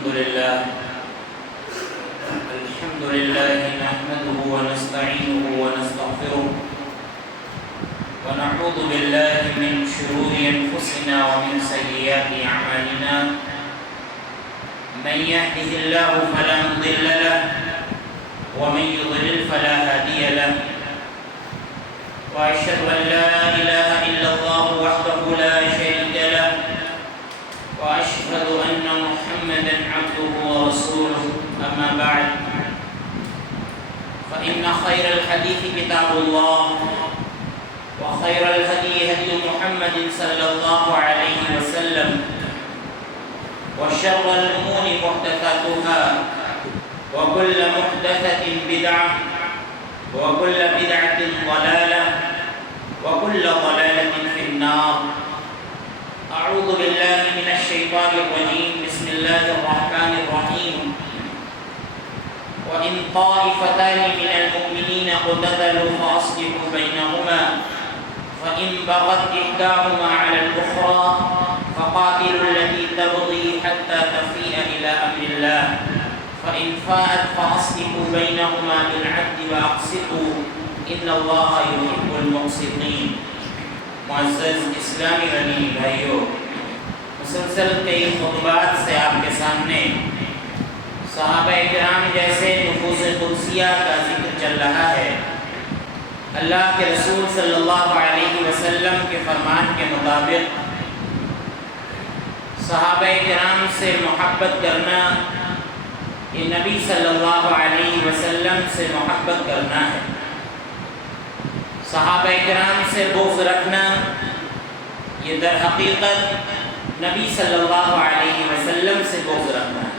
الحمد لله نحمده ونستعينه ونستغفره ونعوذ بالله من شرور أنفسنا ومن سيئات أعمالنا من يهده الله فلا مضل له ومن يضلل فلا هادي له وأشهد أن لا إله إلا الله وحده لا شريك له وأشهد أن محمدا عبده ورسوله أما بعد فإن خير الحديث كتاب الله وخير الهدي هدي محمد صلى الله عليه وسلم وشر الأمور محدثاتها وكل محدثة بدعة وكل بدعة ضلالة وكل ضلالة في النار. أعوذ بالله من الشيطان الرجيم. بسم الله الرحمن الرحيم. وإن طائفتان من المؤمنين اقتتلوا فأصلحوا بينهما فإن بغت إحداهما على الأخرى فقاتلوا التي تبغي حتى تفيء إلى أمر الله فإن فاءت فأصلحوا بينهما بالعدل وأقسطوا إن الله يحب المقسطين. معزز اسلامی غنی بھائیوں، مسلسل کئی خطبات سے آپ کے سامنے صحابہ کرام جیسے نفوس قدسیہ کا ذکر چل رہا ہے. اللہ کے رسول صلی اللہ علیہ وسلم کے فرمان کے مطابق صحابہ کرام سے محبت کرنا یہ نبی صلی اللہ علیہ وسلم سے محبت کرنا ہے. صحابہ کرام سے بغض رکھنا یہ در حقیقت نبی صلی اللہ علیہ وسلم سے بغض رکھنا ہے.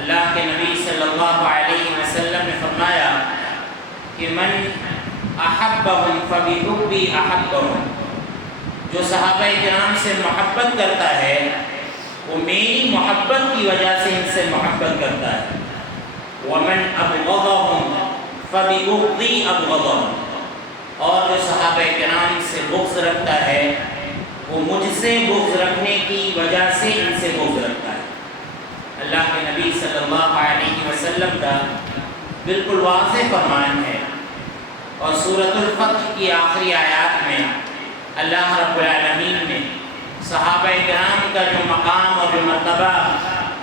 اللہ کے نبی صلی اللہ علیہ وسلم نے فرمایا کہ من احبهم فبحبی احبهم، جو صحابہ کرام سے محبت کرتا ہے وہ میری محبت کی وجہ سے ان سے محبت کرتا ہے. ومن ابغضهم فببغضی ابغضهم، اور جو صحابہ کرام سے بغض رکھتا ہے وہ مجھ سے بغض رکھنے کی وجہ سے ان سے بغض رکھتا ہے. اللہ کے نبی صلی اللہ علیہ وسلم کا بالکل واضح فرمان ہے. اور سورۃ الفتح کی آخری آیات میں اللہ رب العالمین نے صحابہ کرام کا جو مقام اور جو مرتبہ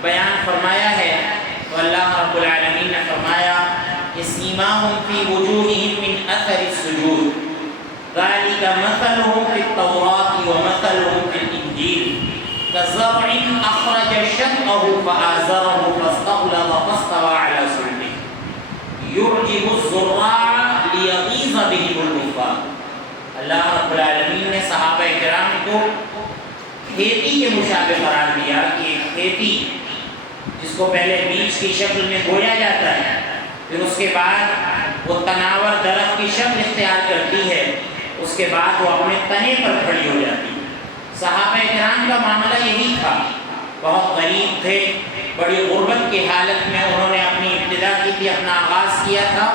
بیان فرمایا ہے تو اللہ رب العالمین نے فرمایا کہ سیماہم فی وجوہہم من اثر السجود ذالک مثلہم فی التوراۃ ومثلہم فی الانجیل كزرع اخرج شطأه فآزره فاستغلظ فاستوى على سوقه يعجب الزراع ليغيظ بهم الكفار. اللہ رب العالمین نے صحابہ کرام کو کھیتی کے مشابہ قرار دیا کہ ایک کھیتی جس کو پہلے بیج کی شکل میں بویا جاتا ہے، پھر اس کے بعد وہ تناور درخت کی شکل اختیار کرتی ہے، اس کے بعد وہ اپنے تنے پر کھڑی ہو جاتی ہے. صحابہ کرام کا معاملہ یہی تھا. بہت غریب تھے، بڑی غربت کی حالت میں انہوں نے اپنی ابتدا کی تھی، اپنا آغاز کیا تھا،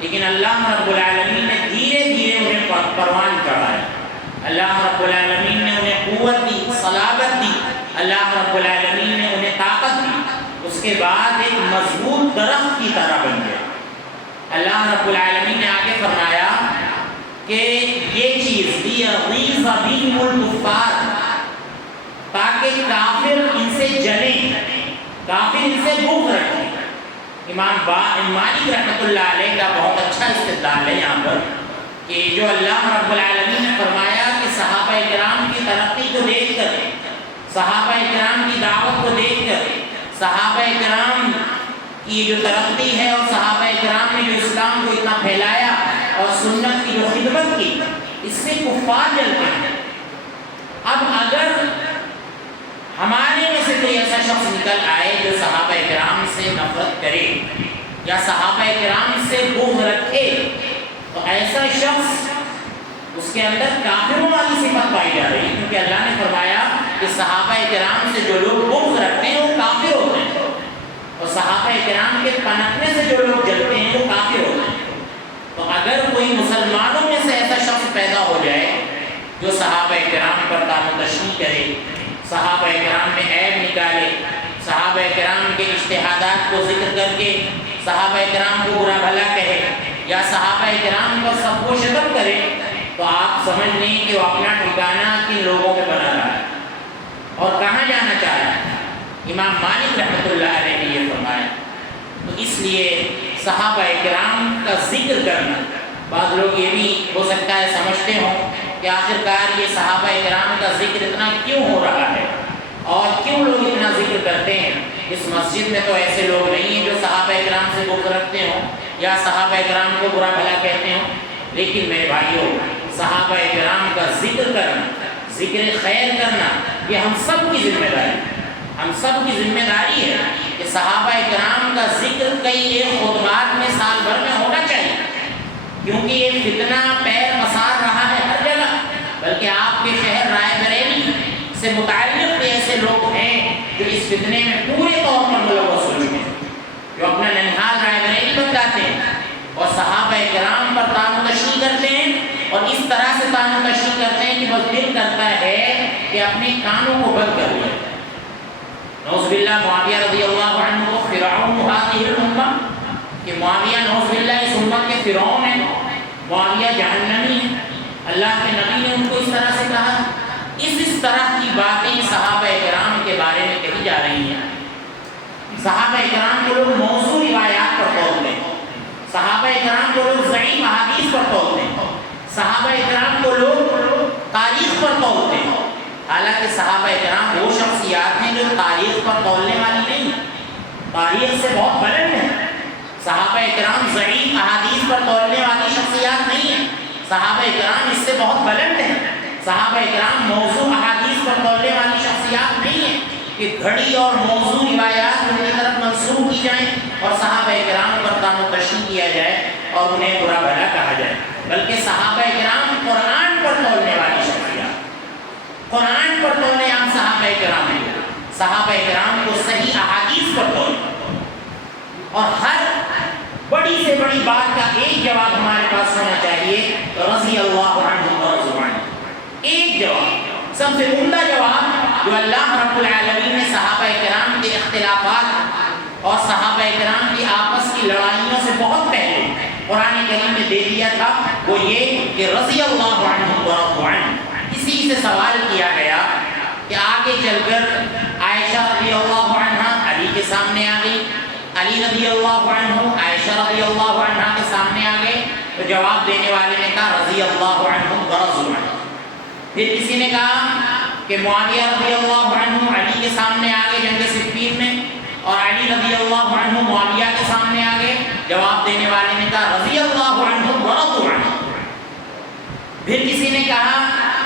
لیکن اللہ رب العالمین نے دھیرے دھیرے انہیں پروان چڑھایا. اللہ رب العالمین نے انہیں قوت دی، صلابت دی، اللہ رب العالمین نے انہیں طاقت دی. اس کے بعد ایک مضبوط درخت کی طرح بن گئے. اللہ رب العالمین نے آگے فرمایا کہ یہ چیز لیغیظ بہم الکفار، تاکہ کافر ان سے جلیں، کافر ان سے بغض رکھیں. امام مالک رحمۃ اللہ علیہ کا بہت اچھا استدلال ہے یہاں پر کہ جو اللہ رب العالمین نے فرمایا کہ صحابہ کرام کی ترقی کو دیکھ کر، صحابہ کرام کی دعوت کو دیکھ کر، صحابہ کرام کی جو ترقی ہے اور صحابہ کرام نے جو اسلام کو اتنا پھیلایا اور سنت کی جو خدمت کی، اس سے کفار جلتے ہیں. اب اگر ہمارے میں سے کوئی ایسا شخص نکل آئے جو صحابہ کرام سے نفرت کرے یا صحابہ کرام سے بغض رکھے تو ایسا شخص، اس کے اندر کافروں والی صفت پائی جا رہی ہے، کیونکہ اللہ نے فرمایا کہ صحابہ کرام سے جو لوگ بغض رکھتے ہیں وہ کافر ہوتے ہیں، اور صحابہ کرام کے پنپنے سے جو لوگ جلتے ہیں وہ کافر ہوتے ہیں. تو اگر کوئی مسلمانوں میں سے ایسا شخص پیدا ہو جائے جو صحابہ کرام پر تام و تشنیع کرے، صحابہ کرام میں عیب نکالے، صحابہ کرام کے اجتہادات کو ذکر کر کے صحابہ کرام کو برا بھلا کہے یا صحابہ کرام پر سب کو شتم کرے تو آپ سمجھ لیں کہ وہ اپنا ٹھکانہ کن لوگوں میں بنا رہا ہے اور کہاں جانا چاہ رہا ہے۔ امام مالک رحمۃ اللہ علیہ نے یہ فرمایا۔ تو اس لیے صحابہ کرام کا ذکر کرنا، بعض لوگ یہ بھی ہو سکتا ہے سمجھتے ہوں کہ آخرکار یہ صحابہ کرام کا ذکر اتنا کیوں ہو رہا ہے اور کیوں لوگ اتنا ذکر کرتے ہیں۔ اس مسجد میں تو ایسے لوگ نہیں ہیں جو صحابہ کرام سے بغض رکھتے ہوں یا صحابہ کرام کو برا بھلا کہتے ہوں، لیکن میرے بھائیوں، صحابہ کرام کا ذکر کرنا، ذکر خیر کرنا، یہ ہم سب کی ذمہ داری ہے۔ ہم سب کی ذمہ داری ہے کہ صحابہ کرام کا ذکر کئی ایک خطبات میں سال بھر میں ہونا چاہیے، کیونکہ یہ فتنہ پیر پسار رہا ہے ہر جگہ، بلکہ آپ کے شہر رائے بریلی سے متعلق بھی ایسے لوگ ہیں جو اس فتنے میں پورے طور پر ملوث ہو چکے ہیں، جو اپنا ننہال رائے بریلی بتاتے ہیں اور صحابہ کرام پر تان و تشنیع کرتے ہیں اور اس طرح سے تان و تشنیع کرتے ہیں کہ بس دل کرتا ہے کہ اپنے کانوں کو بند کر لیا۔ نعوذ باللہ معاویہ رضی اللہ عنہ کو فرعون هذه الامہ، کہ معاویہ نعوذ باللہ اس امت کے فرعون ہیں، معاویہ جہنمی ہے۔ اللہ کے نبی نے ان کو اس طرح سے کہا۔ اس طرح کی باتیں صحابہ کرام کے بارے میں کہی جا رہی ہیں۔ صحابہ کرام کو لوگ موضوع روایات پر تولتے ہیں، صحابہ کرام کو لوگ ضعیف احادیث پر تولتے ہیں، صحابہ کرام کو لوگ تاریخ پر تولتے ہیں، حالانکہ صحابہ کرام وہ شخصیات ہیں جو تاریخ پر تولنے والی نہیں، تاریخ سے بہت بلند ہیں۔ صحابہ کرام ضعیف احادیث پر تولنے والی شخصیات نہیں ہیں، صحابہ کرام اس سے بہت بلند ہیں۔ صحابہ کرام موضوع احادیث پر تولنے والی شخصیات نہیں ہیں کہ گھڑی اور موضوع روایات ان کی طرف منسوخ کی جائیں اور صحابہ کرام پر تان و تشنیع کیا جائے اور انہیں برا بھلا کہا جائے، بلکہ صحابہ کرام قرآن پر تولنے والی شخصیات، قرآن پر تولنے عام صحابہ کرام ہیں۔ صحابہ کرام کو صحیح احادیث پر تولنے اور ہر بڑی سے بڑی بات کا ایک جواب ہمارے پاس ہونا چاہیے، رضی اللہ عنہ ورضوا عنہ۔ ایک جواب، سب سے عمدہ جواب جو اللہ رب العالمین نے صحابہ کرام کے اختلافات اور صحابہ کرام کی آپس کی لڑائیوں سے بہت پہلے قرآن کریم میں دے دیا تھا، وہ یہ کہ رضی اللہ عنہ ورضوا عنہ۔ اسی سے سوال کیا گیا کہ آگے چل کر عائشہ رضی اللہ عنہ علی کے سامنے آ گئی، علی رضی اللہ عنہ عائشہ رضی اللہ عنہ کے سامنے آ گئے، تو جواب دینے والے نے کہا رضی اللہ عنہ ورضوا عنہ۔ پھر کسی نے کہا کہ معاویہ رضی اللہ عنہ علی کے سامنے آ گئے جنگ صفین میں، اور علی رضی اللہ عنہ معاویہ کے سامنے آ گئے، جواب دینے والے نے کہا رضی اللہ عنہ ورضوا عنہ۔ پھر کسی نے کہا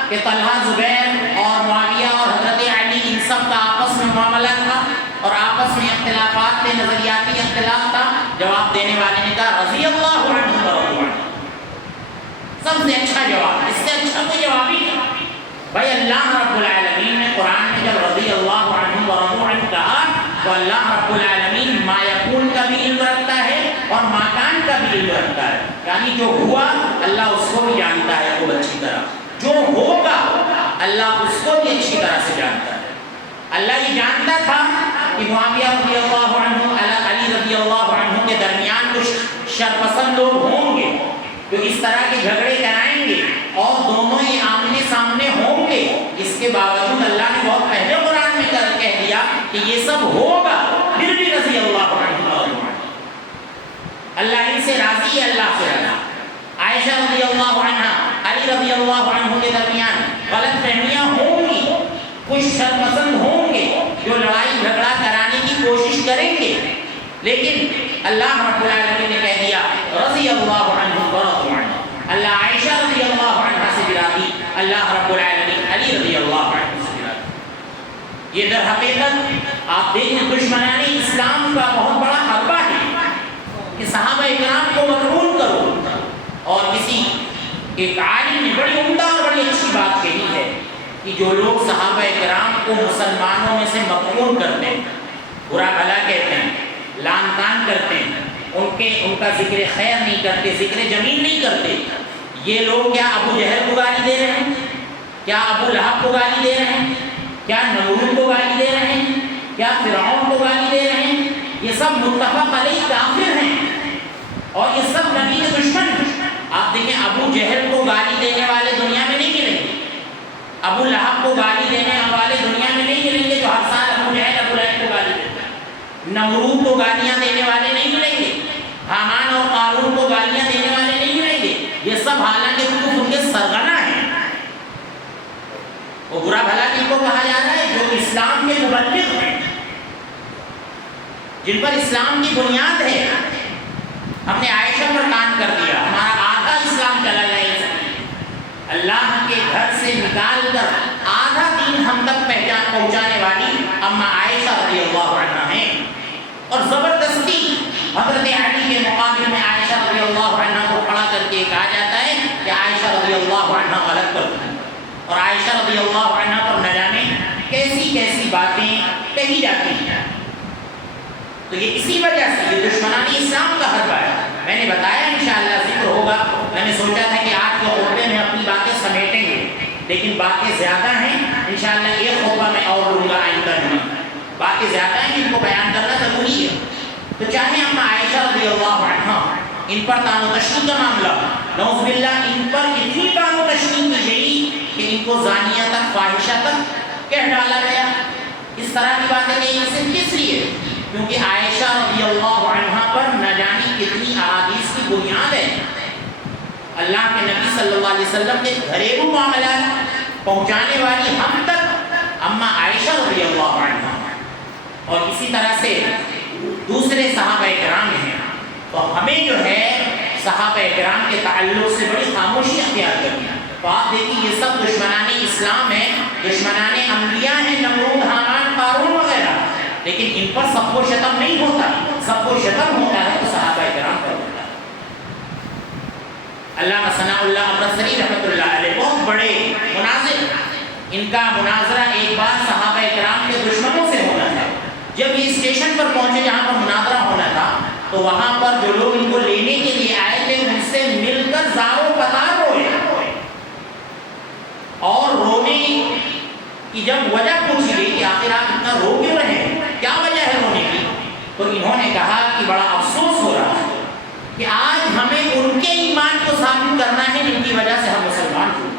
کہ طلحہ زبیر اور معاویہ اور حضرت علی ان سب کا آپس میں معاملہ تھا اور آپس میں اختلافات تھے، نظریاتی اختلاف تھا، جواب دینے والے نے کہا رضی اللہ عنہ ورضوا عنہ۔ سب سے اچھا جواب، اس سے اچھا کوئی جواب ہی نہیں۔ بھائی اللہ رب العالمین نے قرآن میں جب رضی اللہ عنہ ورضوا عنہ کہا تو اللہ رب العالمین ما یکون کا بھی علم رکھتا ہے اور ما کان کا بھی علم رکھتا ہے، یعنی جو ہوا اللہ اس کو بھی جانتا ہے خوب اچھی طرح، جو ہوگا اللہ اس کو بھی اچھی طرح سے جانتا ہے۔ اللہ یہ جانتا تھا کہ معاویہ رضی اللہ عنہ علی رضی اللہ عنہ کے درمیان کچھ شرپسند لوگ ہوں گے جو اس طرح کے جھگڑے کرائیں گے اور دونوں ہی آمنے سامنے ہوں گے، اس کے باوجود اللہ نے بہت پہلے قرآن میں کہہ دیا کہ یہ سب ہوگا، پھر بھی رضی اللہ عنہ۔ اللہ ان سے راضی ہے، اللہ سے راضی۔ عائشہ رضی اللہ عنہ علی رضی اللہ عنہ کے درمیان غلط فہمیاں ہوں گی، کچھ شرپسند ہوں گے جو لڑائی جھگڑا کرانے کی کوشش کریں گے، لیکن اللہ رب العالمین نے کہہ دیا رضی اللہ عنہ ورضوا عنہ۔ اللہ عائشہ رضی اللہ عنہ سے بھی راضی، اللہ رب العالمین علی رضی اللہ عنہ سے بھی راضی۔ یہ در حقیقت آپ دیکھیں دشمنان اسلام کا بہت بڑا حربہ ہے کہ صحابہ کرام کو مقبول کرو، اور کسی ایک عالم نے بڑی عمدہ اور بڑی اچھی بات کہی ہے کہ جو لوگ صحابہ کرام کو مسلمانوں میں سے مقبول کرتے ہیں، برا بھلا کہتے ہیں، لعن طعن کرتے ہیں، ان کا ذکر خیر نہیں کرتے، ذکر جمیل نہیں کرتے، یہ لوگ کیا ابو جہل کو گالی دے رہے ہیں؟ کیا ابو لہب کو گالی دے رہے ہیں؟ کیا نمرود کو گالی دے رہے ہیں؟ کیا فرعون کو گالی دے سب متفق علیہ کافر ہیں اور یہ سب نبی کے دشمن ہیں۔ آپ دیکھیں ابو جہل کو گالی دینے والے دنیا میں نہیں ملیں گے، ابو لہب کو گالی دینے والے دنیا میں نہیں ملیں گے جو ہر سال ابو جہل ابو لہب کو گالی دیتے ہیں۔ نمرود کو گالیاں دینے والے نہیں ملیں گے، حامان اور قارون کو گالیاں دینے والے نہیں ملیں گے۔ یہ سب حالانکہ کفر کے سرغنہ ہیں، وہ برا بھلا جن کو کہا جا رہا ہے جو اسلام کے مبلغ ہیں، جن پر اسلام کی بنیاد ہے۔ ہم نے عائشہ پر کان کر دیا، ہمارا آدھا اسلام چلا گیا۔ اللہ کے گھر سے نکال کر آدھا دین ہم تک پہنچانے والی اما عائشہ رضی اللہ عنہا ہیں، اور زبردستی حضرت علی کے مقابل میں عائشہ رضی اللہ عنہا کو کھڑا کر کے کہا جاتا ہے کہ عائشہ رضی اللہ عنہا غلط کرتی ہیں، اور عائشہ رضی اللہ عنہا پر نہ جانے کیسی کیسی باتیں کہی جاتی ہیں۔ تو یہ اسی وجہ سے یہ دشمنانی اسلام کا حربہ ہے۔ میں نے بتایا انشاءاللہ ذکر ہوگا، میں نے سوچا تھا کہ آج کے خطبے میں اپنی باتیں سمیٹیں گے، لیکن باتیں زیادہ ہیں، انشاءاللہ ایک خطبہ میں اور لوں گا آئندہ میں۔ باتیں زیادہ ہیں جن کو بیان کرنا ضروری ہے۔ تو چاہے اما عائشہ رضی اللہ عنہا، ان پر تان و تشنیع کا معاملہ، نعوذ باللہ ان پر اتنی تان و تشنیع کی گئی کہ ان کو زانیہ تک فاحشہ تک کہہ ڈالا گیا۔ اس طرح کی باتیں کہیں صرف کس لیے؟ کیونکہ عائشہ رضی اللہ عنہا پر نہ جانے کتنی احادیث کی بنیاد ہے۔ اللہ کے نبی صلی اللہ علیہ وسلم کے گھریلو معاملات پہنچانے والی ہم تک اما عائشہ رضی اللہ عنہا، اور اسی طرح سے دوسرے صحابہ کرام ہیں۔ تو ہمیں جو ہے صحابہ کرام کے تعلق سے بڑی خاموشی اختیار کرنی ہے۔ تو آپ دیکھیں یہ سب دشمنان اسلام ہیں، دشمنان انبیاء ہیں، نمرود، حامان، قارون وغیرہ، لیکن ان پر سب کو شتم نہیں ہوتا، سب کو شتم ہوتا ہے تو صحابہ کرام پر ہوتا ہے۔ علامہ ثناء اللہ امرتسری رحمۃ اللہ علیہ بہت بڑے مناظر، ان کا مناظرہ ایک بار صحابہ کرام کے دشمنوں سے ہونا تھا۔ جب یہ اسٹیشن پر پہنچے جہاں پر مناظرہ ہونا تھا تو وہاں پر جو لوگ ان کو لینے کے لیے آئے تھے ان سے مل کر زاروں قطار روئے، اور رونے کی جب وجہ پوچھی گئی کہ آخر آپ اتنا رو کیوں رہے ہیں، کیا وجہ ہے رونے کی، تو انہوں نے کہا کہ بڑا افسوس ہو رہا ہے کہ آج ہمیں ان کے ایمان کو ثابت کرنا ہے جن کی وجہ سے ہم مسلمان ہوئے۔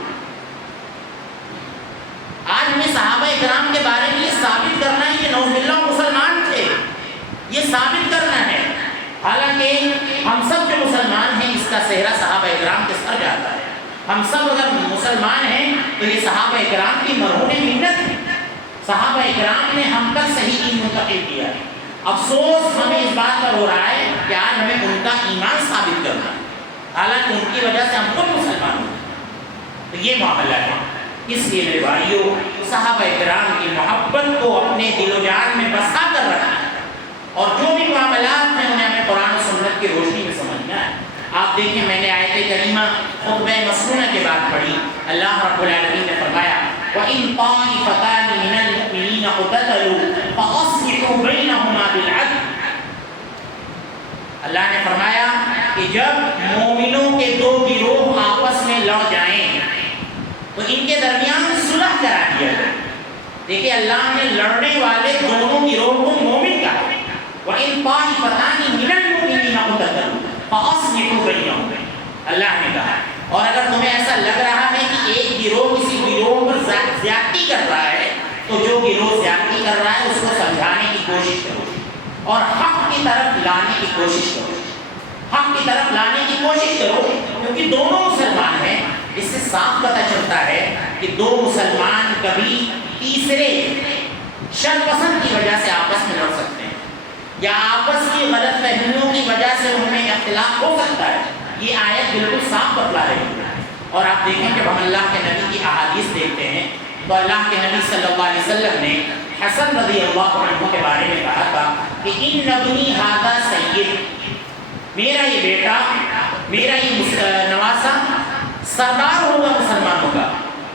آج ہمیں صحابہ کرام کے بارے میں یہ ثابت کرنا ہے کہ نعوذ باللہ مسلمان تھے، یہ ثابت کرنا ہے۔ حالانکہ ہم سب جو مسلمان ہیں اس کا صحرا صحابہ کرام کے سر جاتا ہے۔ ہم سب اگر مسلمان ہیں تو یہ صحابہ کرام کی مرہون منت ہے، صحابہ کرام نے ہم تک صحیح دین منتقل کیا ہے۔ افسوس ہمیں اس بات پر ہو رہا ہے کہ آج ہمیں ان کا ایمان ثابت کرنا ہے، حالانکہ ان کی وجہ سے ہم خود مسلمان ہوئے۔ تو یہ معاملہ ہے۔ اس لیے میرے بھائیوں، صحابہ کرام کی محبت کو اپنے دل و جان میں بسا کر رکھنا ہے، اور جو بھی معاملات ہیں انہیں ہمیں قرآن و سنت کی روشنی میں سمجھنا ہے۔ آپ دیکھیں میں نے آیت کریمہ خطبہ مسنونہ کے بعد پڑھی، اللہ رب العالمین نے فرمایا وَإِن طَائِفَتَانِ مِنَ الْمُؤْمِنِينَ اقْتَتَلُوا فَأَصْلِحُوا بَيْنَهُمَا بِالْعَدْلِ۔ اللہ نے فرمایا کہ جب مومنوں کے دو گروہ آپس میں لڑ جائیں تو ان کے درمیان صلح کرا دیا جائے۔ دیکھیں اللہ نے لڑنے والے دونوں گروہ کو مومن کہا، وَإِن طَائِفَتَانِ مِنَ الْمُؤْمِنِينَ اقْتَتَلُوا فَأَصْلِحُوا بَيْنَهُمَا۔ اللہ نے کہا، اور اگر تمہیں ایسا لگ رہا ہے کہ ایک گروہ کسی گروہ پر زیادتی کر رہا ہے تو جو گروہ زیادتی کر رہا ہے اس کو سمجھانے کی کوشش کرو اور حق کی طرف لانے کی کوشش کرو، حق کی طرف لانے کی کوشش کرو، کیونکہ دونوں مسلمان ہیں۔ اس سے صاف پتہ چلتا ہے کہ دو مسلمان کبھی تیسرے شر پسند کی وجہ سے آپس میں لڑ سکتے ہیں، یا آپس کی غلط فہمیوں کی وجہ سے ان میں اختلاف ہو سکتا ہے۔ یہ آیت بالکل صاف بتلا رہی ہے۔ اور آپ دیکھیں جب ہم اللہ کے نبی کی احادیث دیکھتے ہیں تو اللہ کے نبی صلی اللہ علیہ وسلم نے حسن رضی اللہ عنہ کے بارے میں کہا تھا کہ ان ابنی ھذا سید، میرا یہ بیٹا، میرا یہ نواسا سردار ہوگا مسلمانوں کا،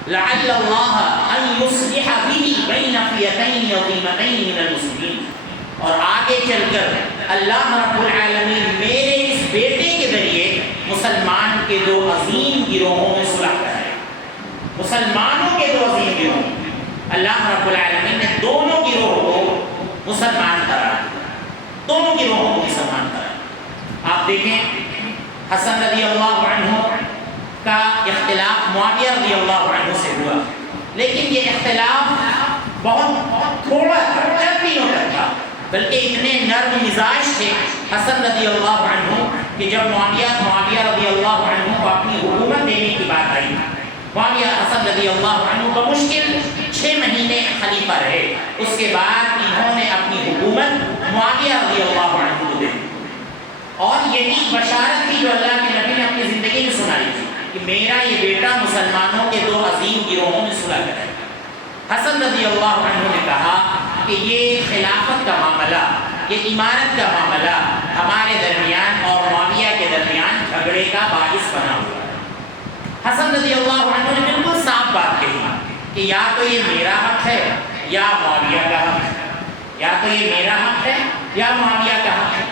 لعل اللہ ان یصلح به بین فئتین عظیمتین من المسلمین، اور آگے چل کر اللہ رب العالمین میرے اس بیٹے کے ذریعے مسلمان کے دو عظیم گروہوں میں صلح کرائے۔ مسلمانوں کے دو عظیم گروہ، اللہ رب العالمین نے دونوں گروہوں کو مسلمان قرار دیا۔ دونوں گروہوں کو مسلمان کرا۔ آپ دیکھیں حسن رضی اللہ عنہ کا اختلاف معاویہ رضی اللہ عنہ سے ہوا، لیکن یہ اختلاف بہت تھوڑا تھا، چند دنوں تک تھا، بلکہ اتنے نرم مزاج تھے حسن رضی اللہ عنہ کہ جب معاویہ رضی اللہ عنہ کو اپنی حکومت دینے کی بات آئی، معاویہ حسن رضی اللہ عنہ بمشکل 6 مہینے خلیفہ رہے، اس کے بعد انہوں نے اپنی حکومت معاویہ رضی اللہ عنہ کو دی، اور یہی بشارت تھی جو اللہ کے نبی نے اپنی زندگی میں سنائی تھی کہ میرا یہ بیٹا مسلمانوں کے 2 عظیم گروہوں میں صلح کرے گا۔ حسن رضی اللہ عنہ نے کہا کہ یہ خلافت کا معاملہ، یہ امارت کا معاملہ ہمارے درمیان اور معاویہ کے درمیان جھگڑے کا باعث بنا ہوا ہے۔ حسن رضی اللہ عنہ نے بالکل صاف بات کہی کہ یا تو یہ میرا حق ہے یا معاویہ کا حق ہے، یا تو یہ میرا حق ہے یا معاویہ کا حق ہے۔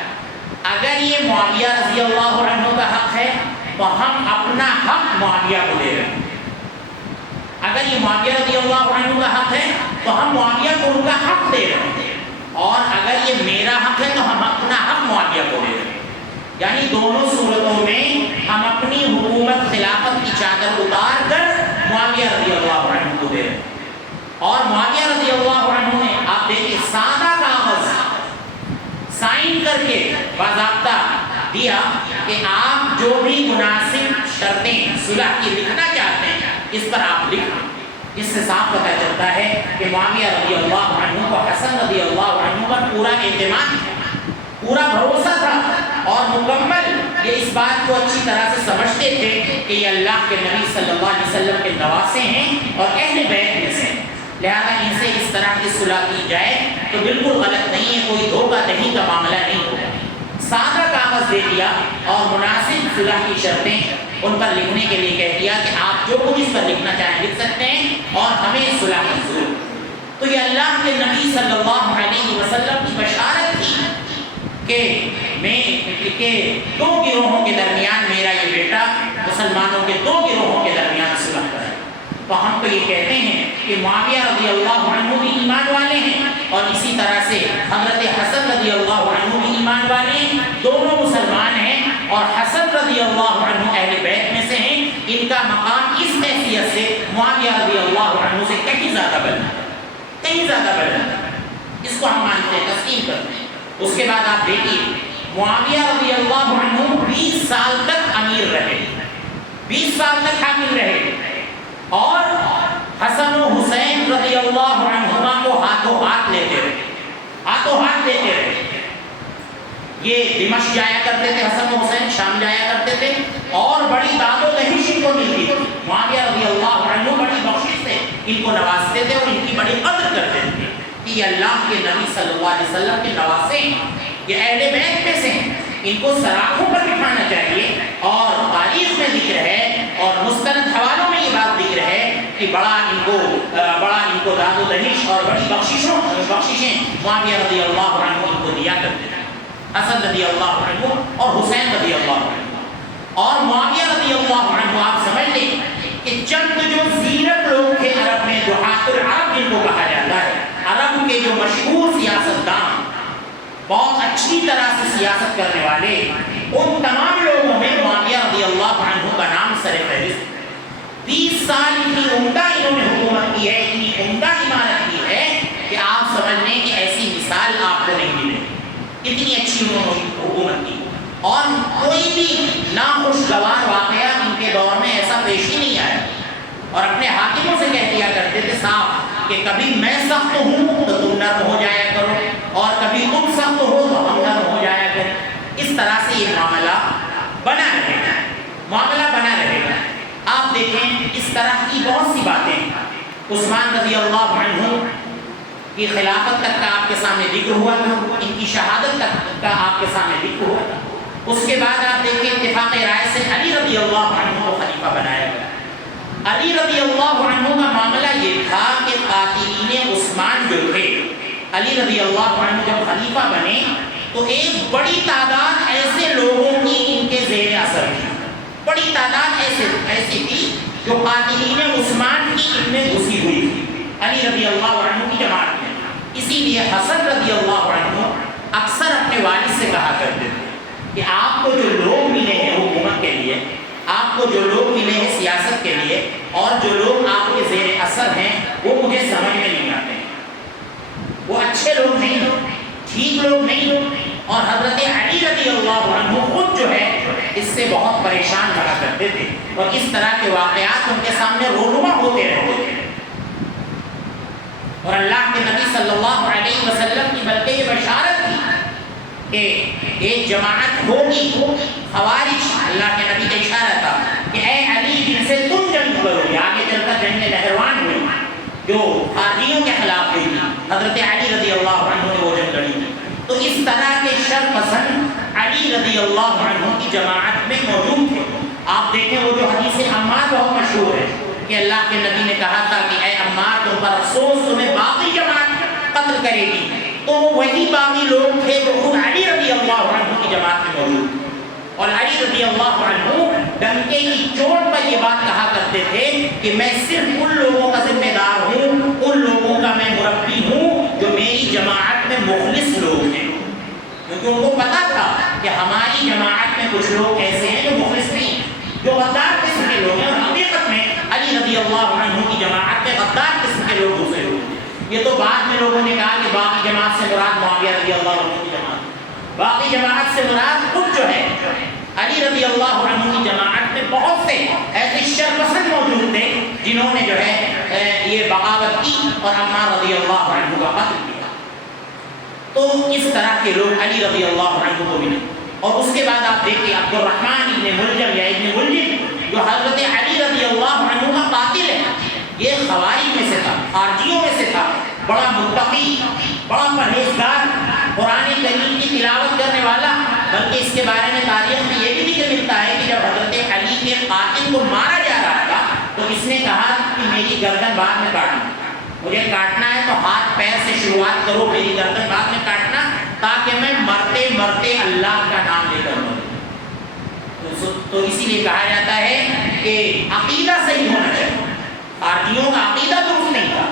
اگر یہ معاویہ رضی اللہ عنہ کا حق ہے تو ہم اپنا حق معاویہ کو دے رہے ہیں، اگر یہ معاویہ رضی اللہ عنہ کا حق ہے تو ہم معاویہ کو ان کا حق دے رہے ہیں، اور اگر یہ میرا حق ہے تو ہم اپنا حق معاویہ کو دے رہے ہیں۔ یعنی دونوں صورتوں میں ہم اپنی حکومت خلافت کی چادر اتار کر معاویہ رضی اللہ عنہ کو دے رہے ہیں، اور معاویہ رضی اللہ عنہ نے آپ دیکھیں سادہ کاغذ سائن کر کے باضابطہ دیا کہ آپ جو بھی مناسب شرطیں صلح کی لکھنا چاہتے ہیں اس پر آپ لکھ لیں۔ اس سے صاف پتہ چلتا ہے کہ معاویہ رضی اللہ عنہ کو حسن رضی اللہ عنہ پر پورا اعتماد تھا، پورا بھروسہ تھا، اور مکمل یہ اس بات کو اچھی طرح سے سمجھتے تھے کہ یہ اللہ کے نبی صلی اللہ علیہ وسلم کے نواسے ہیں اور اہل بیت میں سے، لہذا ان سے اس طرح کی صلح کی جائے تو بالکل غلط نہیں ہے، کوئی دھوکہ دہی کا معاملہ نہیں ہوگا۔ سادہ کاغذ دے دیا اور مناسب صلح کی شرطیں ان پر لکھنے کے لیے کہہ دیا کہ آپ جو کچھ اس پر لکھنا چاہیں لکھ سکتے ہیں اور ہمیں صلح منظور۔ تو یہ اللہ کے نبی صلی اللہ علیہ وسلم کی بشارت تھی کہ 2 گروہوں کے درمیان میرا یہ بیٹا مسلمانوں کے 2 گروہوں کے درمیان صلح کرے۔ تو ہم تو یہ کہتے ہیں کہ معاویہ رضی اللہ عنہ بھی ایمان والے ہیں، اور اسی طرح سے حضرت حسن رضی اللہ عنہ بھی ایمان والے ہیں، دونوں مسلمان ہیں، اور حسن رضی اللہ عنہ اہل بیت میں سے ہیں، ان کا مقام اس حیثیت سے معاویہ رضی اللہ عنہ سے کہیں زیادہ بلند ہے، کہیں زیادہ بلند ہے، اس کو ہم مانتے ہیں، تسلیم کرتے ہیں۔ اس کے بعد آپ دیکھیے معاویہ رضی اللہ عنہ 20 سال تک امیر رہے، 20 سال تک حاکم رہے، اور حسن و حسین رضی اللہ عنہما کو ہاتھوں ہاتھ لیتے رہے، ہاتھوں ہاتھ لیتے رہے۔ یہ دمشق جایا کرتے تھے، حسن و حسین شام جایا کرتے تھے، اور بڑی داد و دہش ان کو ملتی تھی۔ معاویہ رضی اللہ عنہ بڑی بخشش سے ان کو نوازتے تھے اور ان کی بڑی قدر کرتے تھے کہ یہ اللہ کے نبی صلی اللہ علیہ وسلم کے نواسے ہیں، یہ اہل بیت میں سے ہیں، ان کو سراخوں پر بٹھانا چاہیے۔ اور تاریخ میں ذکر ہے اور مستند حوالوں میں یہ بات ذکر ہے کہ بڑا ان کو داد و دہش اور بڑی بخششیں معاویہ رضی اللہ عنہ ان کو دیا کرتے تھے، حسن رضی اللہ عنہ اور حسین رضی اللہ عنہ۔ اور معاویہ رضی اللہ عنہ آپ سمجھ لیں کہ چند جو زیرک لوگ تھے عرب میں، دحات العرب جن کو کہا جاتا ہے، عرب کے جو مشہور سیاستدان، بہت اچھی طرح سے سیاست کرنے والے، ان تمام لوگوں میں معاویہ رضی اللہ عنہ کا نام سر فہرست۔ 20 سال اتنی عمدہ انہوں نے حکومت کی ہے، اتنی عمدہ عمارت کی ہے کہ آپ سمجھ لیں کہ ایسی مثال آپ کو نہیں ملے، اتنی اچھی انہوں نے حکومت کی، اور کوئی بھی ناخوشگوار واقعہ ان کے دور میں ایسا پیش ہی نہیں آیا، اور اپنے حاکموں سے کہہ دیا کرتے تھے صاف کہ کبھی میں سخت ہوں تو تم نرم ہو جایا کرو، اور کبھی تم سخت ہو تو ہم نرم ہو جایا کریں۔ اس طرح سے یہ معاملہ بنا رہے گا، معاملہ بنا رہے گا۔ آپ دیکھیں اس طرح کی بہت سی باتیں، عثمان رضی اللہ عنہ کی خلافت تک کا آپ کے سامنے ذکر ہوا تھا، ان کی شہادت تک کا آپ کے سامنے ذکر ہوا تھا۔ اس کے بعد آپ دیکھیں اتفاق رائے سے علی رضی اللہ عنہ کو خلیفہ بنایا گیا۔ علی رضی اللہ عنہ کا معاملہ یہ تھا کہ قاتلین عثمان جو تھے، علی رضی اللہ عنہ جب خلیفہ بنے تو ایک بڑی تعداد ایسے لوگوں کی ان کے زیر اثر تھی، بڑی تعداد ایسی تھی جو قاتلین عثمان کی ان میں گھسی ہوئی تھی، علی رضی اللہ عنہ کی جماعت میں۔ اسی لیے حسن رضی اللہ عنہ اکثر اپنے ٹھیک لوگ نہیں. اور حضرت علی رضی اللہ عنہ خود جو ہے اس سے بہت پریشان رہا کرتے تھے اور اس طرح کے واقعات ان کے سامنے رونما ہوتے رہتے تھے. اور اللہ کے نبی صلی اللہ علیہ وسلم کی بلکہ یہ بشارت تھی کہ ایک جماعت ہوگی خوارج. اللہ کے نبی کا اشارہ تھا کہ اے علی جن سے تم جنگ کرو گے. آگے چل کر جنگ نہروان ہوئی جو خارجیوں کے خلاف ہوئی تھی. حضرت علی رضی اللہ عنہ نے وہ جنگ لڑی تھی. تو اس طرح کے شر پسند علی رضی اللہ عنہ کی جماعت میں موجود تھے. آپ دیکھیں وہ جو حدیث عمار بہت مشہور ہے کہ اللہ کے نبی نے کہا تھا کہ اے عمار تم پر افسوس تمہیں باقی جماعت قتل کرے گی. تو وہ وہی باقی لوگ تھے جو خود علی رضی اللہ عنہ کی جماعت میں موجود تھے. اور علی رضی اللہ عنہ ڈنکے کی چوٹ پر یہ بات کہا کرتے تھے کہ میں صرف ان لوگوں کا ذمہ دار ہوں, ان لوگوں کا میں مربی ہوں جو میری جماعت میں مخلص لوگ ہیں. کیونکہ ان کو پتا تھا کہ ہماری جماعت میں کچھ لوگ ایسے ہیں جو مخلص نہیں ہیں, جو غدار قسم کے لوگ ہیں. اور حقیقت میں علی رضی اللہ عنہ کی جماعت میں غدار قسم کے لوگ دوسرے لوگ ہیں. یہ تو بعد میں لوگوں نے کہا کہ باقی جماعت سے مراد معاویہ رضی اللہ عنہ کی جماعت, باقی جماعت سے مراد خود جو ہے علی رضی اللہ عنہ کی جماعت میں بہت سے ایسے شرپسند موجود تھے جنہوں نے جو ہے یہ بغاوت کی اور عمار رضی اللہ عنہ کا قتل کیا. تو اس طرح کے لوگ علی رضی اللہ عنہ کو ملے. اور اس کے بعد آپ دیکھیں عبد الرحمن ابن ملجم یا ابن ملجم جو حضرت علی رضی اللہ عنہ کا قاتل ہے, یہ خوارج میں سے تھا, خارجیوں میں سے تھا. بڑا متقی, بڑا پرہیزگار, قرآن کریم کی تلاوت کرنے والا. بلکہ اس کے بارے میں تاریخ میں یہ بھی ذکر ملتا ہے کہ جب حضرت علی کے قاتل کو مارا جا رہا تھا تو اس نے کہا کہ میری گردن بعد میں کاٹنا, مجھے کاٹنا ہے تو ہاتھ پیر سے شروعات کرو, میری گردن بعد میں کاٹنا تاکہ میں مرتے مرتے اللہ کا نام لے کر مروں. تو اسی لیے کہا جاتا ہے کہ عقیدہ صحیح ہونا چاہیے. خارجیوں کا عقیدہ درست نہیں تھا.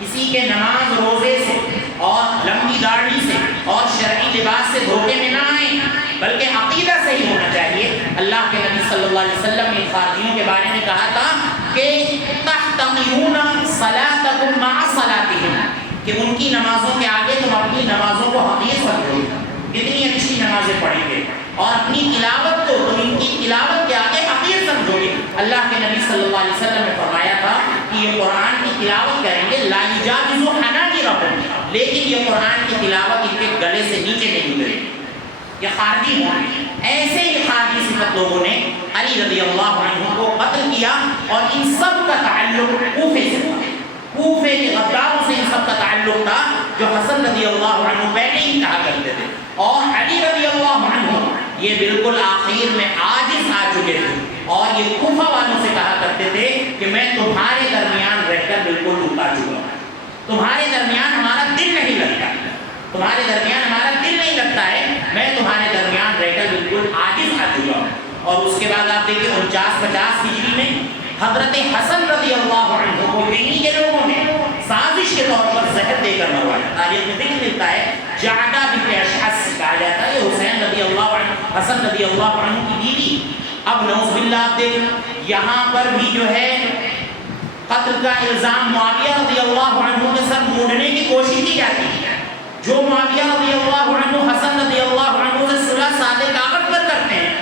کسی کے نماز روزے سے اور لمبی داڑھی سے اور شرعی لباس سے دھوکے میں نہ آئیں, بلکہ عقیدہ صحیح ہونا چاہیے. اللہ کے نبی صلی اللہ علیہ وسلم نے خارجیوں کے بارے میں کہا تھا کہ تحتقرون صلاتکم مع صلاتہم, کہ ان کی نمازوں کے آگے تم اپنی نمازوں کو حقیر سمجھو, کتنی اچھی نمازیں پڑھیں گے, اور اپنی تلاوت کو تم ان کی تلاوت کے آگے حقیر سمجھو گے. اللہ کے نبی صلی اللہ علیہ وسلم نے فرمایا تھا کہ یہ قرآن کی تلاوت کریں گے لا یجاوز حناجرہم, لیکن یہ قرآن کی تلاوت ان کے گلے سے نیچے نہیں اترے گی. یہ خارجی ہوں گے. ایسے ہی خارجی صفت لوگوں نے علی رضی اللہ عنہ کو قتل کیا, اور ان سب کا تعلق کوفے سے تھا. کوفے کے غداروں سے ان سب کا تعلق تھا جو حسن رضی اللہ عنہ پہلے ہی کہا کرتے تھے. اور علی رضی اللہ عنہ یہ بالکل آخر میں عاجز آ چکے تھے, اور یہ کوفہ والوں سے کہا کرتے تھے کہ میں تمہارے درمیان رہ کر بالکل ٹوٹا چکا ہوں, تمہارے درمیان ہمارا دل نہیں لگتا, تمہارے درمیان ہمارا دل نہیں لگتا ہے, میں تمہارے درمیان رہ کر بالکل عاجز آ چکا ہوں. اور اس کے بعد آپ دیکھیں 49-50 ہجری میں حضرت حسن رضی اللہ عنہ کو انہی کے لوگوں نے سازش کے طور پر زہر دے کر مروایا. تاریخ میں ذکر ملتا ہے جعدہ بنت اشعث کہا جاتا ہے, یہ حسین رضی اللہ عنہ, حسن رضی اللہ عنہ کی بیوی. اب نعوذ باللہ آپ دیکھ یہاں پر بھی جو ہے قتل کا الزام معاویہ رضی اللہ عنہ کے سر مونڈنے کی کوشش کی جاتی ہے. جو معاویہ رضی اللہ عنہ حسن رضی اللہ عنہ سے صلح سادے کاغذ پر کرتے ہیں,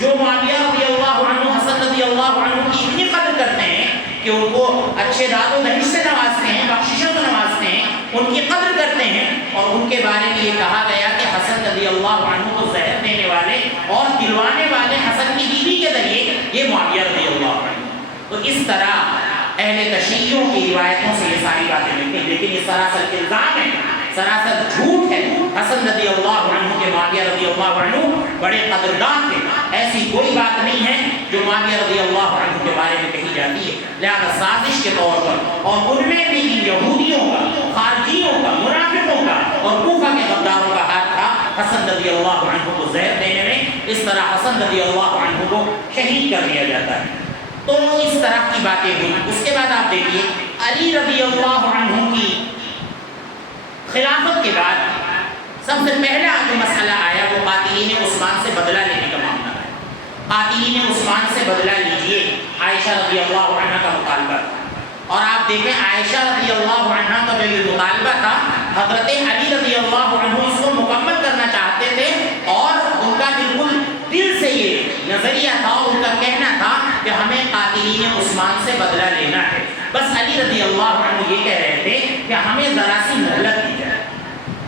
جو معاویہ رضی اللہ عنہ حسن رضی اللہ عنہ کی اتنی قدر کرتے ہیں کہ ان کو اچھے داد و دہیج سے نوازتے ہیں, بخششوں سے نوازتے ہیں, ان کی قدر کرتے ہیں. اور ان کے بارے میں یہ کہا گیا کہ حسن رضی اللہ عنہ کو زہر دینے والے اور دلوانے والے حسن کی بیوی کے ذریعے یہ معاویہ رضی اللہ عنہ. تو اس طرح اہل تشیعوں کی روایتوں سے یہ ساری باتیں ملتی ہیں, لیکن یہ سراسر الزام ہے, سراسر جھوٹ ہے. حسن رضی اللہ عنہ کے معاویہ رضی اللہ عنہ بڑے قدردان تھے, ایسی کوئی بات نہیں ہے جو معاویہ رضی اللہ عنہ کے بارے میں کہی جاتی ہے. لہذا سازش کے طور پر, اور ان میں بھی یہودیوں کا, خارجیوں کا, منافقوں کا اور کوفہ کے غداروں کا ہاتھ تھا حسن رضی اللہ عنہ کو زہر دینے میں. اس طرح حسن رضی اللہ عنہ کو شہید کر دیا جاتا ہے. تو اس طرح کی باتیں ہوئی. اس کے بعد آپ دیکھیے علی رضی اللہ عنہ کی خلافت کے بعد سب سے پہلا جو مسئلہ آیا وہ قاتلین عثمان سے بدلہ لینے کا معاملہ ہے. قاتلین عثمان سے بدلہ لیجئے, عائشہ رضی اللہ عنہ کا مطالبہ تھا. اور آپ دیکھیں عائشہ رضی اللہ عنہ کا جو یہ مطالبہ تھا, حضرت علی رضی اللہ عنہ اس کو نظریہ تھا اور ان کا کہنا تھا کہ ہمیں قاتلین عثمان سے بدلہ لینا ہے. بس علی رضی اللہ عنہ یہ کہہ رہے تھے کہ ہمیں ذرا سی مہلت دی جائے,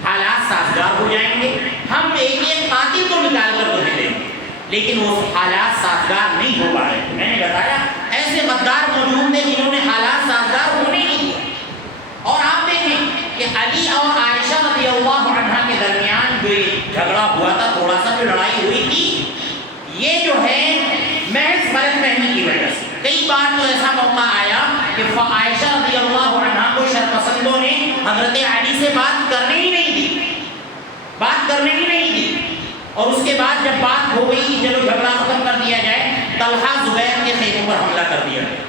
حالات سازگار ہو جائیں گے, ہم ایک ایک قاتل کو نکال کر تمہیں دیں گے. لیکن وہ حالات سازگار نہیں ہو پا رہے. میں نے بتایا ایسے غدار موجود تھے جنہوں نے حالات سازگار ہونے نہیں دیے. اور آپ دیکھیں کہ علی اور عائشہ رضی اللہ عنہا کے درمیان جو جھگڑا ہوا تھا, تھوڑا سا جو لڑائی ہوئی تھی, یہ جو ہے محض غلط فہمی کی وجہ سے. کئی بار تو ایسا موقع آیا کہ عائشہ رضی اللہ عنہا کو شرپسندوں نے حضرت علی سے بات کرنے ہی نہیں دی, بات کرنے ہی نہیں دی. اور اس کے بعد جب بات ہو گئی کہ چلو جھگڑا ختم کر دیا جائے, طلحہ زبیر کے خیموں پر حملہ کر دیا گیا.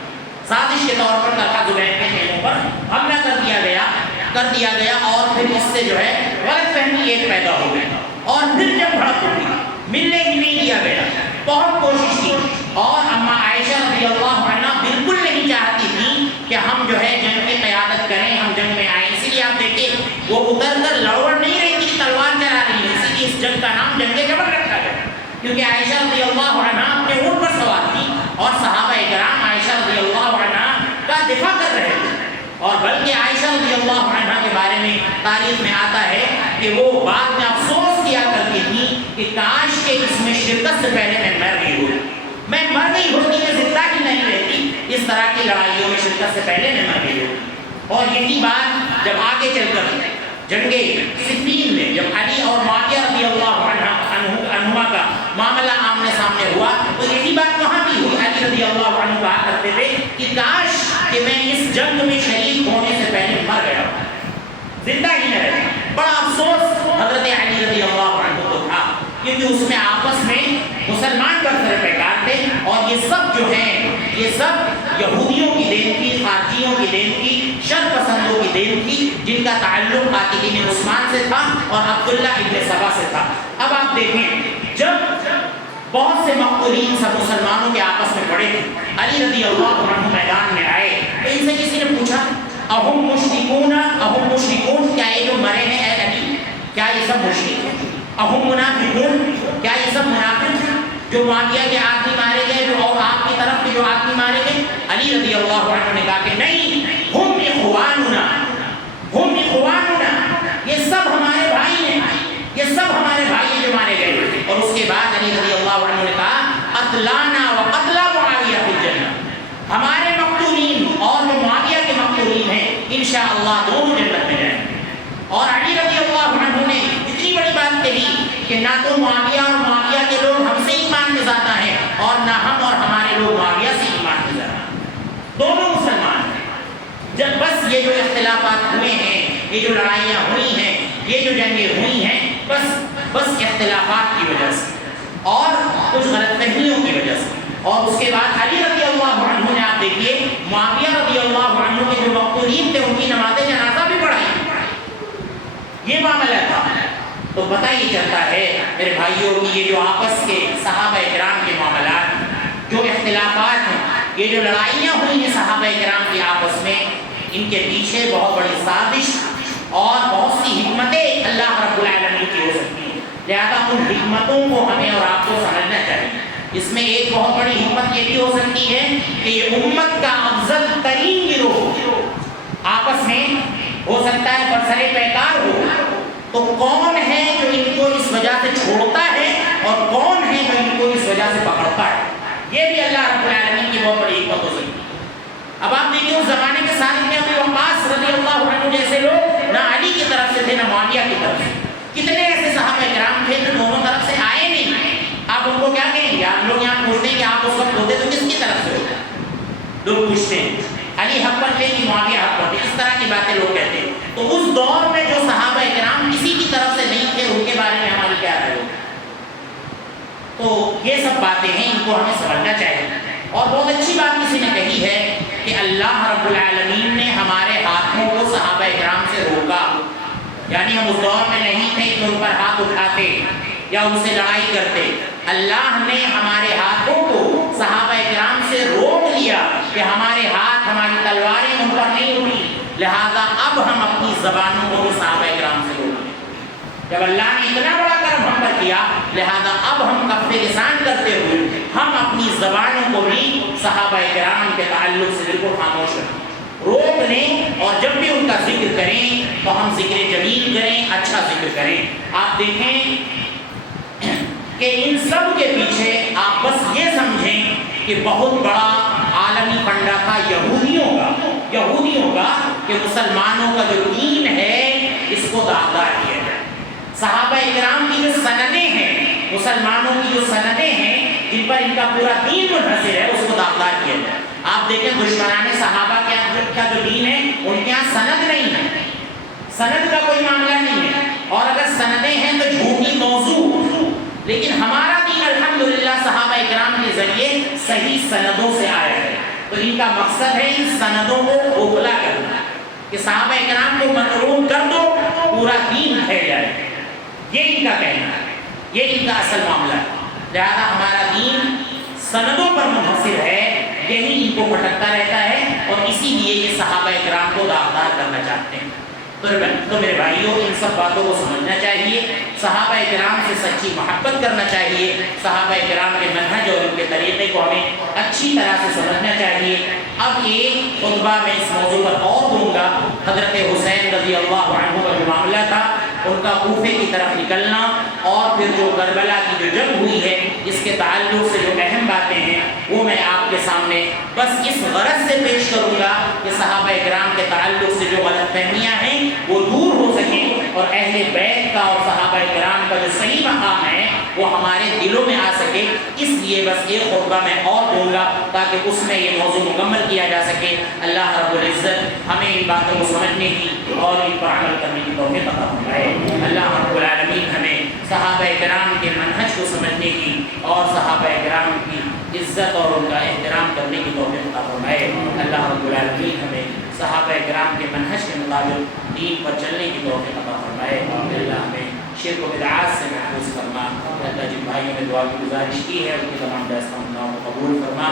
سازش کے طور پر طلحہ زبیر کے خیموں پر حملہ کر دیا گیا اور پھر اس سے جو ہے غلط فہمی ایک پیدا ہو گئی. اور پھر جب بھڑک اٹھی, ملنے ہی نہیں دیا گیا. بہت کوشش کی اور اما عائشہ رضی اللہ عنہا بالکل نہیں چاہتی تھی کہ ہم جو ہے جنگ کی قیادت کریں, ہم جنگ میں آئیں. اسی لیے آپ دیکھیں وہ اتر کر لڑوڑ نہیں رہی تھی, تلوار چلا رہی ہے. اسی لیے اس جنگ کا نام جنگ جبل رکھا گیا, کیونکہ عائشہ رضی اللہ عنہا اپنے اونٹ پر سوار تھی اور صحابہ کرام عائشہ رضی اللہ عنہا کا دفاع کر رہے تھے. اور بلکہ عائشہ رضی اللہ عنہا کے بارے میں تاریخ میں آتا ہے کہ وہ بعد میں افسوس کیا کرتی تھی کہ کاش کہ اس میں شرکت سے پہلے میں مر گئی ہوتی, میں مر گئی ہوتی, میں زندہ ہی نہیں رہتی. اس طرح کی لڑائیوں میں شرکت سے پہلے میں مر گئی ہوتی. اور یہی بات جب آگے چل کر جنگ صفین میں جب علی اور معاویہ رضی اللہ عنہما کا معاملہ آمنے سامنے ہوا تو یہی بات وہاں بھی ہوئی. علی رضی اللہ عنہ کہا کرتے تھے کہ کاش کہ میں اس جنگ میں شریک ہونے سے پہلے مر گیا, زندہ ہی نہ رہتا. بڑا افسوس حضرت علی رضی اللہ عنہ کو تھا, کیونکہ اس میں آپس میں مسلمان برسر پیکار تھے. اور یہ سب جو ہیں یہ سب یہودیوں کی دین تھی, خارجیوں کی دین تھی, شر پسندوں کی دین تھی, جن کا تعلق قاتلین عثمان سے تھا اور عبداللہ ابن سبا سے تھا. اب آپ دیکھیں جب بہت سے مقتولین سب مسلمانوں کے آپس میں پڑے تھے, علی رضی اللہ عنہ میدان میں آئے تو ان سے کسی نے پوچھا اہم مشرکون, کیا یہ جو مرے ہیں اے علی کیا یہ سب مشرک ہیں؟ اہم منافقون, کیا یہ سب منافق ہیں جو معاویہ کے آدمی مارے گئے جو اور آپ کی طرف کے جو آدمی مارے گئے؟ علی رضی اللہ عنہ نے کہا کہ نہیں, ہم اخواننا, یہ سب ہمارے بھائی ہیں, یہ سب ہمارے بھائی ہیں جو مارے گئے. اور اس کے بعد علی رضی اللہ عنہ نے کہا قتلانا وقتل معاویہ فی الجنہ, ہمارے مقتولین اور جو معاویہ کے مقتولین ہیں انشاءاللہ دونوں جنت میں جائیں. اور علی رضی اللہ عنہ نے اتنی بڑی بات کہی کہ نہ تو معاویہ اور معاویہ کے لوگ ہم سے ایمان لے جاتا ہے اور نہ ہم اور ہمارے لوگ معاویہ سے ایمان لے جاتا ہے, دونوں مسلمان ہیں. جب بس یہ جو اختلافات ہوئے ہیں, یہ جو لڑائیاں ہوئی ہیں, یہ جو جنگیں ہوئی ہیں, بس اختلافات کی وجہ سے اور کچھ غلط فہمیوں کی وجہ سے. اور اس کے بعد علی رضی اللہ عنہ نے آپ دیکھیے معاویہ رضی اللہ عنہ کے جو مقتولین تھے ان کی نماز جنازہ بھی پڑھائی, یہ معاملہ تھا. تو پتہ ہی چلتا ہے میرے بھائیوں کی یہ جو آپس کے صحابہ کرام کے معاملات, جو اختلافات ہیں, یہ جو لڑائیاں ہوئی ہیں صحابہ کرام کے آپس میں, ان کے پیچھے بہت بڑی سازش اور بہت سی حکمتیں اللہ رب العالمین کی ہو سکتی ہیں. لہذا ان حکمتوں کو ہمیں اور آپ کو سمجھنا چاہیے. اس میں ایک بہت بڑی حکمت یہ بھی ہو سکتی ہے کہ یہ امت کا افضل ترین گروہ آپس میں ہو سکتا ہے برسر پیکار ہو, تو کون ہے جو ان کو اس وجہ سے چھوڑتا ہے اور کون ہے جو ان کو اس وجہ سے پکڑتا ہے, یہ بھی اللہ رب العالمین کی بہت بڑی حکمت ہو سکتی ہے. اب آپ دیکھیے اس زمانے کے ساتھ میں ابی وقاص رضی اللہ عنہ جیسے لوگ نہ علی کی طرف سے تھے نہ معاویہ کی طرف سے, کتنے ایسے صحابہ کرام تھے جو دونوں طرف سے آئے نہیں. آپ ان کو کیا کہیں گے؟ آپ لوگ یہاں پوچھتے ہیں کہ آپ اس وقت ہوتے تو کس کی طرف سے ہوتے, لوگ پوچھتے ہیں علی حق پر تھے کہ معاویہ حق پر تھے, اس طرح کی باتیں لوگ کہتے ہیں. تو اس دور میں جو صحابہ کرام کسی کی طرف سے نہیں تھے ان کے بارے میں ہماری کیا رائے ہوگی؟ تو یہ سب باتیں ہیں, ان کو ہمیں سمجھنا چاہیے. اور بہت اچھی بات کسی نے کہی ہے کہ اللہ رب العالمین نے ہمارے ہاتھوں کو صحابہ کرام سے روکا, یعنی ہم اس دور میں نہیں تھے کہ ان پر ہاتھ اٹھاتے یا ان سے لڑائی کرتے. اللہ نے ہمارے ہاتھوں کو صحابہ کرام سے روک لیا کہ ہمارے ہاتھ, ہماری تلواریں ان پر نہیں اٹھی, لہذا اب ہم اپنی زبانوں کو بھی صحابہ کرام سے روکیں. جب اللہ نے اتنا بڑا کرم ہم پر کیا، لہذا اب ہم کف لسان کرتے ہوئے ہم اپنی زبانوں کو بھی صحابہ کرام کے تعلق سے بالکل خاموش روک لیں، اور جب بھی ان کا ذکر کریں تو ہم ذکر جمیل کریں، اچھا ذکر کریں۔ آپ دیکھیں کہ ان سب کے پیچھے آپ بس یہ سمجھیں کہ بہت بڑا عالمی فنڈا تھا یہودیوں کا کہ مسلمانوں کا جو دین ہے اس کو داغدار کیا جائے۔ صحابہ اکرام کی جو سندیں ہیں، مسلمانوں کی جو سندیں ہیں جن پر ان کا پورا دین منحصر ہے، اس کو داغدار کیا جائے۔ آپ دیکھیں دشمنان صحابہ کا جو دین ہے ان کے یہاں سند نہیں ہے، سند کا کوئی معاملہ نہیں ہے، اور اگر سندیں ہیں تو جھوٹی موضوع، لیکن ہمارا دین الحمدللہ صحابہ اکرام کے ذریعے صحیح سندوں سے آیا ہے۔ تو ان کا مقصد ہے ان سندوں کو اوپلا کرنا، کہ صحابہ اکرام کو مطلوب کر دو پورا دین پھیل جائے، یہ ان کا کہنا ہے، یہ ان کا اصل معاملہ ہے۔ لہذا ہمارا دین سندوں پر منحصر ہے، یہی ان کو بھٹکتا رہتا ہے، اور اسی لیے یہ صحابہ اکرام کو داغدار کرنا چاہتے ہیں۔ تو میرے بھائیوں، ان سب باتوں کو سمجھنا چاہیے، صحابہ کرام سے سچی محبت کرنا چاہیے، صحابہ کرام کے منہج اور ان کے طریقے کو ہمیں اچھی طرح سے سمجھنا چاہیے۔ اب ایک خطبہ میں اس موضوع پر اور دوں گا۔ حضرت حسین رضی اللہ عنہ کا جو معاملہ تھا، ان کا کوفے کی طرف نکلنا، اور پھر جو کربلا کی جو جنگ ہوئی ہے اس کے تعلق سے جو اہم باتیں ہیں وہ میں آپ کے سامنے بس اس غرض سے پیش کروں گا کہ صحابہ کرام کے تعلق سے جو غلط فہمیاں ہیں وہ دور ہو سکیں، اور اہل بیت کا اور صحابہ کرام کا جو صحیح مقام ہے وہ ہمارے دلوں میں آ سکے۔ اس لیے بس ایک خطبہ میں اور دوں گا تاکہ اس میں یہ موضوع مکمل کیا جا سکے۔ اللہ رب العزت ہمیں ان باتوں کو سمجھنے کی اور ان پر عمل کرنے کی توفیق عطا فرمائے۔ اللہ رب العالمین ہمیں صحابہ کرام کے منہج کو سمجھنے کی اور صحابہ کرام کی عزت اور ان کا احترام کرنے کی توفیق عطا فرمائے۔ اللہ رب العالمین ہمیں صحابہ کرام کے منہج کے مطابق دین پر چلنے کی توفیق عطا فرمائے۔ اللہ ہمیں شرک و بدعات سے محفوظ فرما۔ اللہ جن بھائیوں نے دعا کی گزارش کی ہے ان کی تمام داستان کو قبول فرما۔